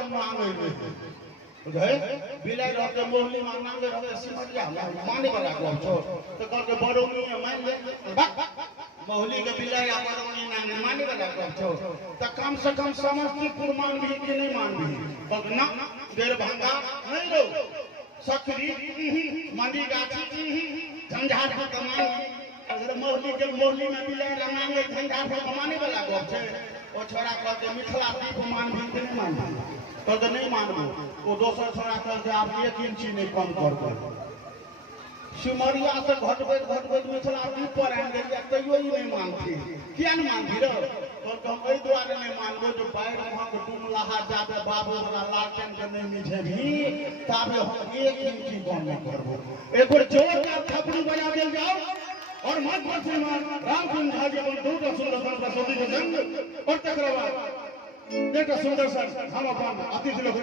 अपन मांगे बुझे बिलाई रहते मोहली मांगे रहते सिमरिया माने वाला को छो तो कर के बड़ोनी मान ले मोहली के बिलाई बड़ोनी नांगे माने वाला को छो तो कम से कम समस्तीपुर मान भी कि नहीं मान भी बगना देरभंगा नहीं लो सकरी मंडी गाछी झंझारपुर कमान अगर मोहली में बिलाई रंगांगे झंझारपुर कमाने वाला को छे ओ छोरा कहते मिथिला दीप मान भी कि नहीं मान तो नहीं मानबो वो दोसर छोरा कहते आप 1 इंच नहीं कम कर दो सिमरिया से घटबे मिथिला दीप पर आएंगे तैयो ही नहीं मानती क्या नहीं मानती रे तो हम एहि द्वारे नहीं मानबो जो पैर हम तुम लहा जाबे बाबू वाला लालटेन के नहीं मिछे भी ताबे हम 1 इंच कम नहीं करबो एक बार जोरदार थपड़ी बजा देल जाओ और मध्य श्रीमान रामचंद्र झा जी अपन दूर सुंदर सन प्रसोदी के जन्म और तकरा बाद एक सुंदर सन हम अपन अतिथि लोग